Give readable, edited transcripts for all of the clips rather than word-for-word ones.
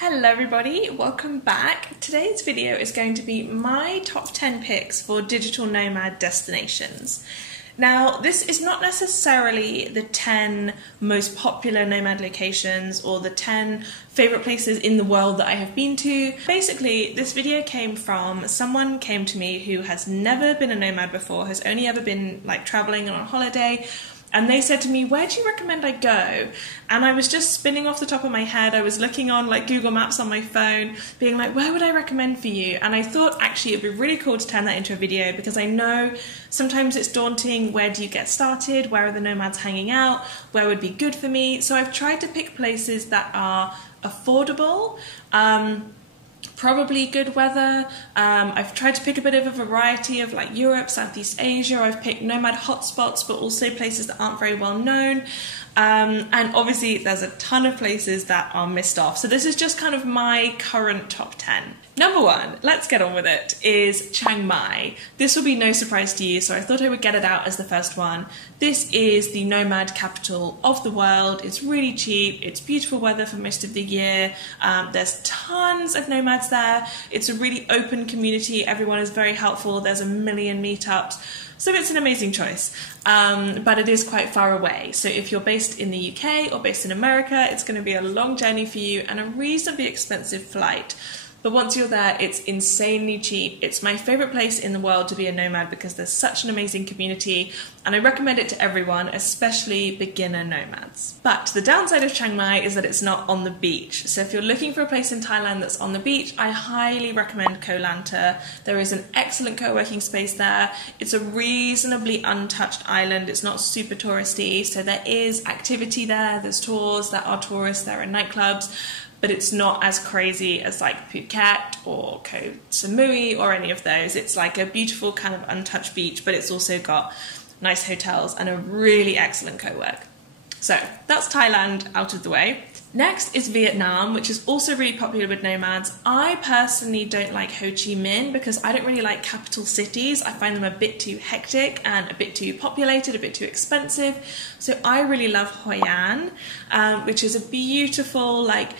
Hello everybody, welcome back. Today's video is going to be my top 10 picks for digital nomad destinations. Now, this is not necessarily the 10 most popular nomad locations or the 10 favorite places in the world that I have been to. Basically, this video came from someone came to me who has never been a nomad before, has only ever been like traveling on holiday. And they said to me, where do you recommend I go? And I was just spinning off the top of my head. I was looking on like Google Maps on my phone, being like, where would I recommend for you? And I thought actually it'd be really cool to turn that into a video because I know sometimes it's daunting. Where do you get started? Where are the nomads hanging out? Where would be good for me? So I've tried to pick places that are affordable, probably good weather. I've tried to pick a bit of a variety of like Europe, Southeast Asia. I've picked nomad hotspots, but also places that aren't very well known. And obviously there's a ton of places that are missed off. So this is just kind of my current top 10. Number one, let's get on with it, is Chiang Mai. This will be no surprise to you, so I thought I would get it out as the first one. This is the nomad capital of the world. It's really cheap. It's beautiful weather for most of the year. There's tons of nomads there. It's a really open community. Everyone is very helpful. There's a million meetups. So it's an amazing choice, but it is quite far away. So if you're based in the UK or based in America, it's going to be a long journey for you and a reasonably expensive flight. But once you're there, it's insanely cheap. It's my favorite place in the world to be a nomad because there's such an amazing community, and I recommend it to everyone, especially beginner nomads. But the downside of Chiang Mai is that it's not on the beach. So if you're looking for a place in Thailand that's on the beach, I highly recommend Koh Lanta. There is an excellent co-working space there. It's a reasonably untouched island. It's not super touristy, so there is activity there. There's tours, there are tourists, there are nightclubs, but it's not as crazy as like Phuket or Koh Samui or any of those. It's like a beautiful kind of untouched beach, but it's also got nice hotels and a really excellent co-work. So that's Thailand out of the way. Next is Vietnam, which is also really popular with nomads. I personally don't like Ho Chi Minh because I don't really like capital cities. I find them a bit too hectic and a bit too populated, a bit too expensive. So I really love Haiyan, which is a beautiful like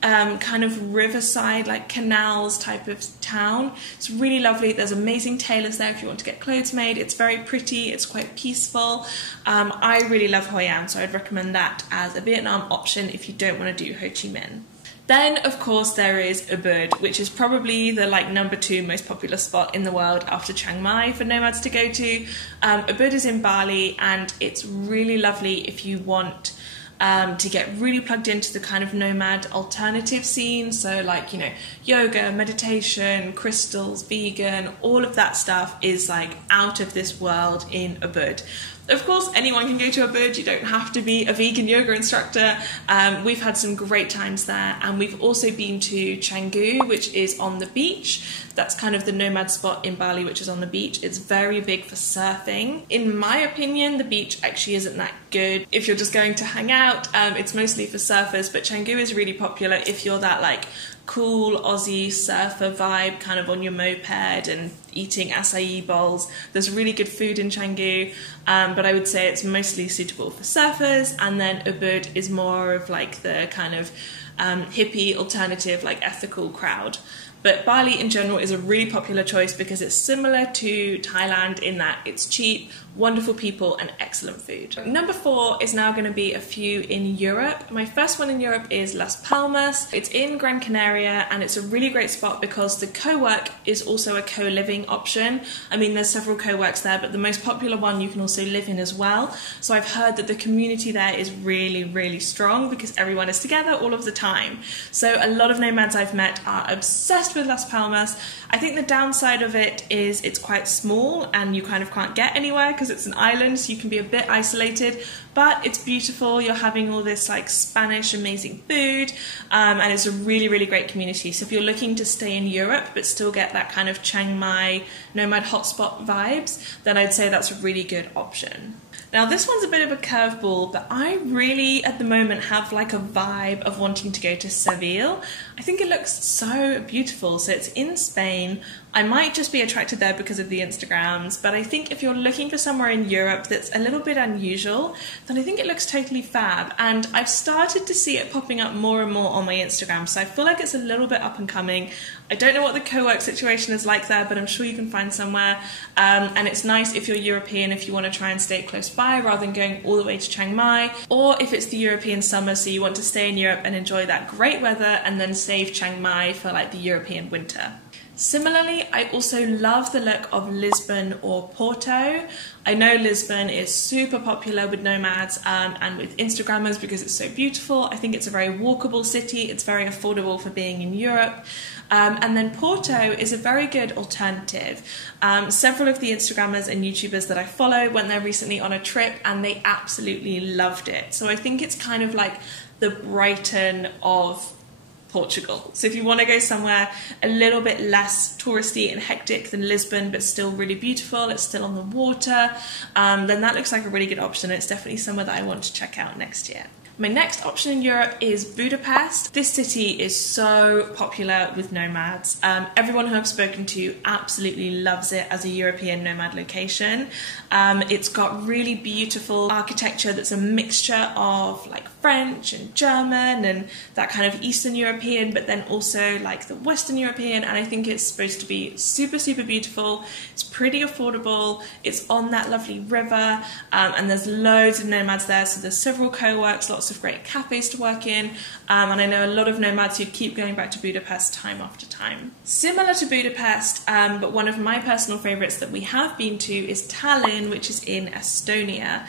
kind of riverside, like canals type of town. It's really lovely. There's amazing tailors there if you want to get clothes made. It's very pretty. It's quite peaceful. I really love Hoi An, so I'd recommend that as a Vietnam option if you don't want to do Ho Chi Minh. Then, of course, there is Ubud, which is probably the like #2 most popular spot in the world after Chiang Mai for nomads to go to. Ubud is in Bali, and it's really lovely if you want to get really plugged into the kind of nomad alternative scene. So like, you know, yoga, meditation, crystals, vegan, all of that stuff is like out of this world in Ubud. Of course, anyone can go to Ubud. You don't have to be a vegan yoga instructor. We've had some great times there, and we've also been to Canggu, which is on the beach. That's kind of the nomad spot in Bali, which is on the beach. It's very big for surfing. In my opinion, the beach actually isn't that good if you're just going to hang out. It's mostly for surfers, but Canggu is really popular if you're that like cool Aussie surfer vibe, kind of on your moped and eating acai bowls. There's really good food in Canggu, but I would say it's mostly suitable for surfers. And then Ubud is more of like the kind of hippie, alternative, like ethical crowd. But Bali in general is a really popular choice because it's similar to Thailand in that it's cheap, wonderful people, and excellent food. Number 4 is now going to be a few in Europe. My first one in Europe is Las Palmas. It's in Gran Canaria, and it's a really great spot because the co-work is also a co-living option. I mean, there's several co-works there, but the most popular one you can also live in as well. So I've heard that the community there is really, really strong because everyone is together all of the time. So a lot of nomads I've met are obsessed with Las Palmas. I think the downside of it is it's quite small and you kind of can't get anywhere because it's an island, so you can be a bit isolated, but it's beautiful. You're having all this like Spanish amazing food, and it's a really, really great community. So if you're looking to stay in Europe but still get that kind of Chiang Mai nomad hotspot vibes, then I'd say that's a really good option. Now this one's a bit of a curveball, but I really at the moment have like a vibe of wanting to go to Seville. I think it looks so beautiful. So it's in Spain I might just be attracted there because of the Instagrams, but I think if you're looking for somewhere in Europe that's a little bit unusual, then I think it looks totally fab. And I've started to see it popping up more and more on my Instagram, so I feel like it's a little bit up and coming. I don't know what the co-work situation is like there, but I'm sure you can find somewhere. And it's nice if you're European, if you want to try and stay close by rather than going all the way to Chiang Mai, or if it's the European summer, so you want to stay in Europe and enjoy that great weather and then save Chiang Mai for like the European winter. Similarly, I also love the look of Lisbon or Porto. I know Lisbon is super popular with nomads and with Instagrammers because it's so beautiful. I think it's a very walkable city. It's very affordable for being in Europe. And then Porto is a very good alternative. Several of the Instagrammers and YouTubers that I follow went there recently on a trip and they absolutely loved it. So I think it's kind of like the Brighton of Portugal. So if you want to go somewhere a little bit less touristy and hectic than Lisbon, but still really beautiful, it's still on the water, then that looks like a really good option. It's definitely somewhere that I want to check out next year. My next option in Europe is Budapest. This city is so popular with nomads. Everyone who I've spoken to absolutely loves it as a European nomad location. It's got really beautiful architecture that's a mixture of like French and German and that kind of Eastern European, but then also like the Western European, and I think it's supposed to be super, super beautiful. It's pretty affordable. It's on that lovely river, and there's loads of nomads there, so there's several co-works, lots of great cafes to work in, and I know a lot of nomads who keep going back to Budapest time after time. Similar to Budapest, but one of my personal favourites that we have been to is Tallinn, which is in Estonia.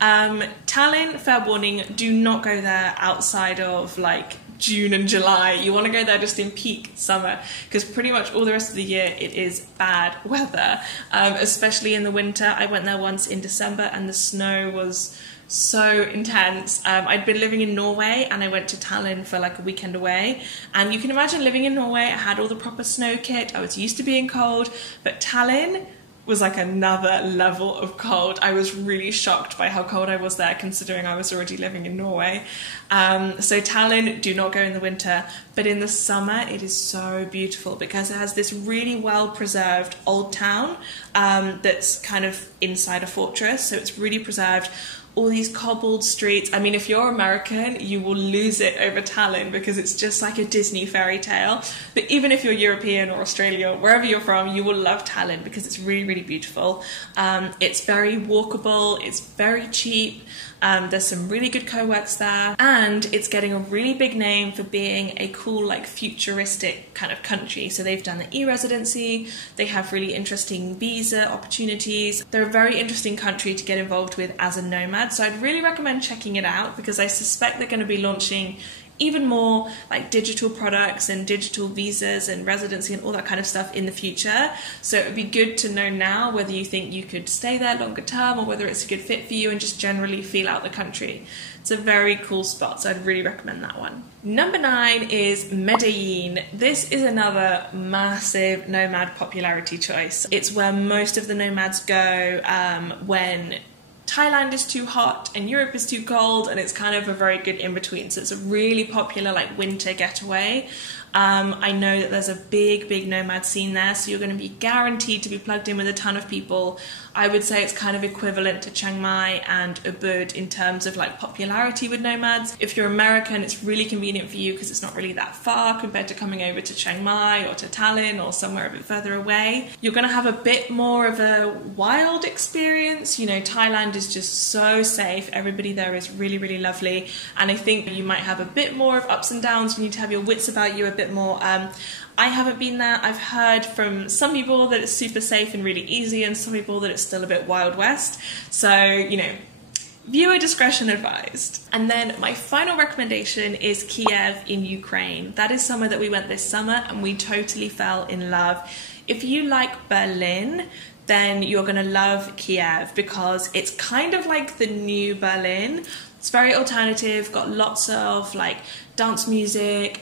Tallinn, fair warning, do not go there outside of like June and July. You want to go there just in peak summer because pretty much all the rest of the year it is bad weather, especially in the winter. I went there once in December and the snow was so intense. I'd been living in Norway and I went to Tallinn for like a weekend away, and you can imagine living in Norway, I had all the proper snow kit, I was used to being cold, but Tallinn was like another level of cold. I was really shocked by how cold I was there considering I was already living in Norway. So Tallinn, do not go in the winter, but in the summer it is so beautiful because it has this really well preserved old town that's kind of inside a fortress, so it's really preserved. All these cobbled streets. I mean, if you're American, you will lose it over Tallinn because it's just like a Disney fairy tale. But even if you're European or Australia, wherever you're from, you will love Tallinn because it's really, really beautiful. It's very walkable, it's very cheap. There's some really good co-works there, and it's getting a really big name for being a cool, like futuristic kind of country. So they've done the e-residency, they have really interesting visa opportunities. They're a very interesting country to get involved with as a nomad. So I'd really recommend checking it out because I suspect they're going to be launching even more like digital products and digital visas and residency and all that kind of stuff in the future. So it would be good to know now whether you think you could stay there longer term or whether it's a good fit for you and just generally feel out the country. It's a very cool spot, so I'd really recommend that one. Number 9 is Medellin. This is another massive nomad popularity choice. It's where most of the nomads go when Thailand is too hot and Europe is too cold, and it's kind of a very good in-between. So it's a really popular like winter getaway. I know that there's a big nomad scene there, so you're going to be guaranteed to be plugged in with a ton of people. I would say it's kind of equivalent to Chiang Mai and Ubud in terms of like popularity with nomads. If you're American, it's really convenient for you because it's not really that far compared to coming over to Chiang Mai or to Tallinn or somewhere a bit further away. You're going to have a bit more of a wild experience. You know, Thailand is just so safe. Everybody there is really, really lovely. And I think you might have a bit more of ups and downs. You need to have your wits about you a bit more. I haven't been there. I've heard from some people that it's super safe and really easy, and some people that it's still a bit Wild West. So, you know, viewer discretion advised. And then my final recommendation is Kiev in Ukraine. That is somewhere that we went this summer and we totally fell in love. If you like Berlin, then you're going to love Kiev because it's kind of like the new Berlin. It's very alternative, got lots of like dance music,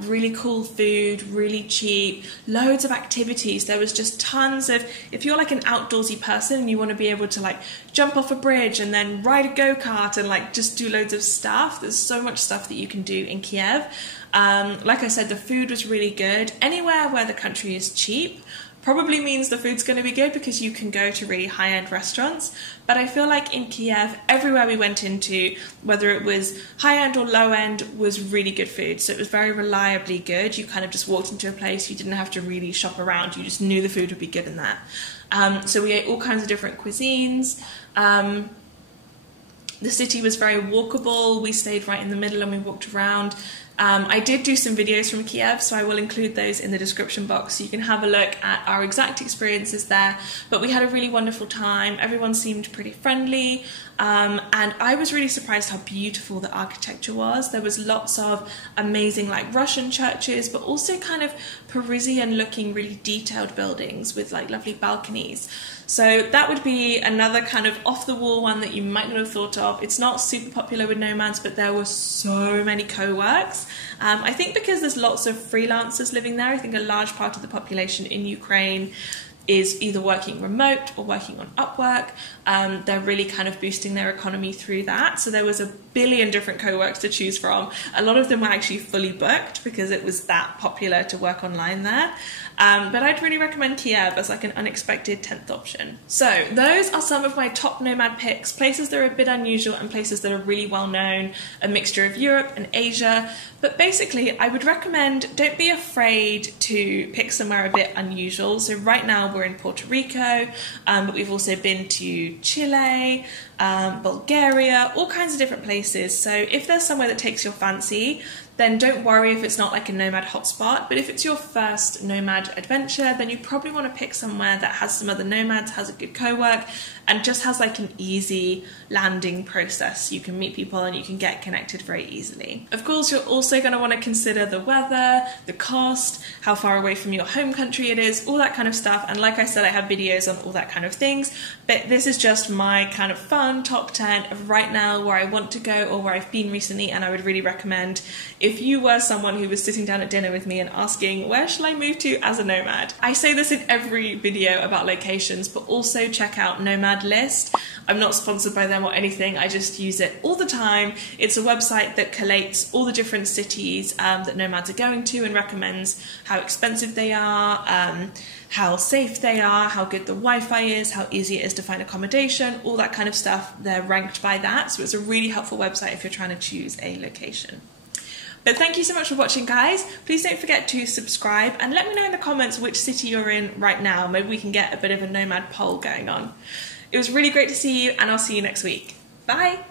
really cool food, really cheap, loads of activities. There was just tons of, if you're like an outdoorsy person and you want to be able to like jump off a bridge and then ride a go-kart and like just do loads of stuff, there's so much stuff that you can do in Kiev. Like I said, the food was really good. Anywhere where the country is cheap, probably means the food's going to be good because you can go to really high-end restaurants. But I feel like in Kiev, everywhere we went into, whether it was high-end or low-end, was really good food. So it was very reliably good. You kind of just walked into a place, you didn't have to really shop around, you just knew the food would be good in that. So we ate all kinds of different cuisines. The city was very walkable. We stayed right in the middle and we walked around. I did do some videos from Kiev, so I will include those in the description box so you can have a look at our exact experiences there. But we had a really wonderful time. Everyone seemed pretty friendly, and I was really surprised how beautiful the architecture was. There was lots of amazing like Russian churches, but also kind of Parisian looking really detailed buildings with like lovely balconies. So that would be another kind of off-the-wall one that you might not have thought of. It's not super popular with nomads, but there were so many co-works. I think because there's lots of freelancers living there, I think a large part of the population in Ukraine is either working remote or working on Upwork. They're really kind of boosting their economy through that. So there was a billion different co-works to choose from. A lot of them were actually fully booked because it was that popular to work online there. But I'd really recommend Kiev as like an unexpected 10th option. So those are some of my top nomad picks, places that are a bit unusual and places that are really well known, a mixture of Europe and Asia. But basically I would recommend, don't be afraid to pick somewhere a bit unusual. So right now we're in Puerto Rico, but we've also been to Chile, Bulgaria, all kinds of different places. So if there's somewhere that takes your fancy, then don't worry if it's not like a nomad hotspot. But if it's your first nomad adventure, then you probably want to pick somewhere that has some other nomads, has a good co-work, and just has like an easy landing process. You can meet people and you can get connected very easily. Of course, you're also going to want to consider the weather, the cost, how far away from your home country it is, all that kind of stuff. And like I said, I have videos on all that kind of things, but this is just my kind of fun top 10 of right now where I want to go or where I've been recently. And I would really recommend, if you were someone who was sitting down at dinner with me and asking, where shall I move to as a nomad? I say this in every video about locations, but also check out Nomad List. I'm not sponsored by them or anything, I just use it all the time. It's a website that collates all the different cities that nomads are going to and recommends how expensive they are, how safe they are, how good the Wi-Fi is, how easy it is to find accommodation, all that kind of stuff. They're ranked by that, so it's a really helpful website if you're trying to choose a location. But thank you so much for watching, guys. Please don't forget to subscribe and let me know in the comments which city you're in right now. Maybe we can get a bit of a nomad poll going on. It was really great to see you, and I'll see you next week. Bye!